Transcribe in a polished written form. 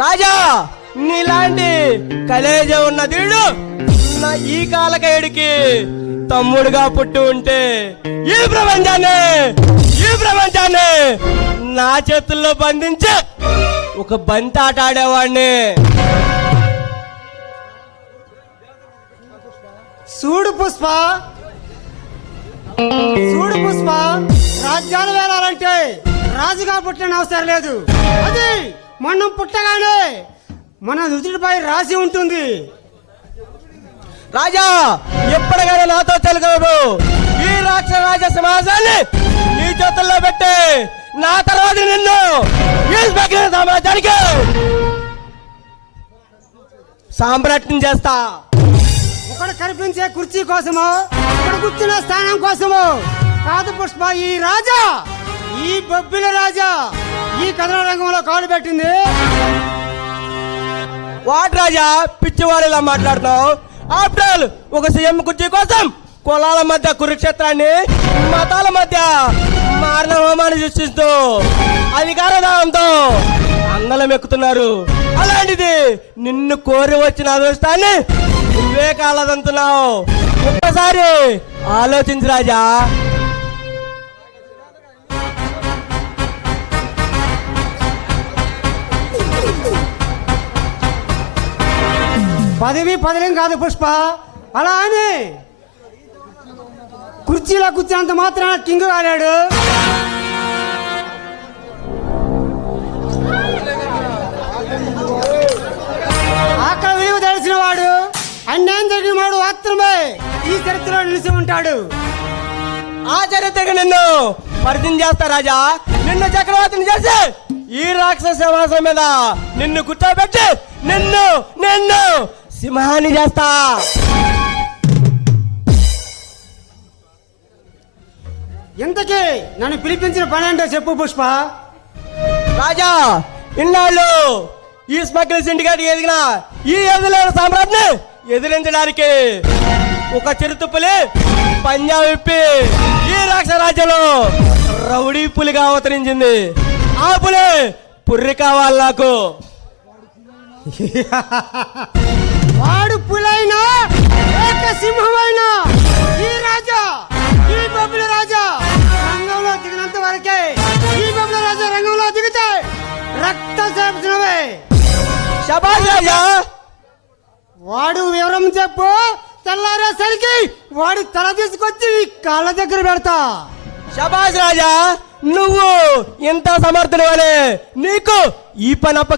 రాజా నీలాంటి కలేజ ఉన్న ధీరుడు నా ఈ కాలకేయుడికి తమ్ముడుగా పుట్టి ఉంటే ఈ ప్రపంచాన్ని నా చేతుల్లో బంధించి ఒక బంతి ఆట ఆడేవాడిని. చూడు పుష్ప, రాజ్యాలు వేలాలంటే రాజుగా పుట్టిన అవసరం లేదు. అది మనం పుట్టగానే మన నుదుటిపై రాసి ఉంటుంది. రాజా ఎప్పటికైనా నాతో తెలుగు ఈ రాజ సమాజాన్ని నీ చేతుల్లో పెట్టి నా తర్వాత నిన్ను సామ్రాజ్యానికి సామ్రాజ్యం చేస్తా. ఒకడు కనిపించే కుర్చీ కోసమో, ఒకడు కూర్చునే స్థానం కోసమో కాదు పుష్ప. ఈ రాజా, ఈ బొబ్బిల రాజా ఈ కథన రంగంలో కాలు పెట్టింది. వాట్ రాజా పిచ్చివాడిలా మాట్లాడుతున్నావు? ఆఫ్టర్ ఒక సీఎం కుర్చీ కోసం కులాల మధ్య కురుక్షేత్రాన్ని, మతాల మధ్య మారణ హోమాన్ని సృష్టిస్తూ అధికార దావంతో అందలం ఎక్కుతున్నారు. అలాంటిది నిన్ను కోరి వచ్చిన అదృష్టాన్ని నువ్వే కాలదంటున్నావు. ఒక్కసారి ఆలోచించు రాజా. పదవి కాదు పుష్ప. అలా అని కుర్చీలో కూర్చున్నంత మాత్రాన కింగ్ కాలేడు. అక్కడ విలువ తెలిసిన వాడు, అన్యాయం జరిగిన వాడు మాత్రమే ఈ చరిత్రలో నిలిచి ఉంటాడు. ఆ చరిత్రకి నిన్ను పరిచయం చేస్తా రాజా. నిన్ను చక్రవర్తిని చేసి ఈ రాక్షస సింహాసనం మీద నిన్ను కూర్చోబెట్టి నిన్ను సింహాన్ని చేస్తా. ఇంతకీ నన్ను పిలిపించిన పని ఏంటో చెప్పు పుష్ప. రాజా ఇన్నాళ్ళు ఈ స్మగ్లింగ్ సిండికేట్ ఎదిగిన ఈ ఎదులేని సామ్రాజ్ఞి ఎదిరించడానికి ఒక చిరుతుపులి పంజా విప్పి ఈ రాక్షస రాజ్యంలో రౌడీ పులిగా అవతరించింది. ఆ పులి పుర్రి కావాలి నాకు. వాడు పులైనా ఏక సింహమైనా ఈ రాజా, ఈ బొబ్బిలి రాజా రంగంలో దిగినంత వరకే. ఈ బొబ్బిలి రాజా రంగంలో దిగితే రక్త సేపనమే. శబాష్ రాజా. వాడు వివరం చెప్పు. తెల్లారేసరికి వాడి తల తీసుకొచ్చి కాళ్ళ దగ్గర పెడతా. శబాష్ రాజా, నువ్వు ఎంత సమర్థుడు అని నీకు ఈ పని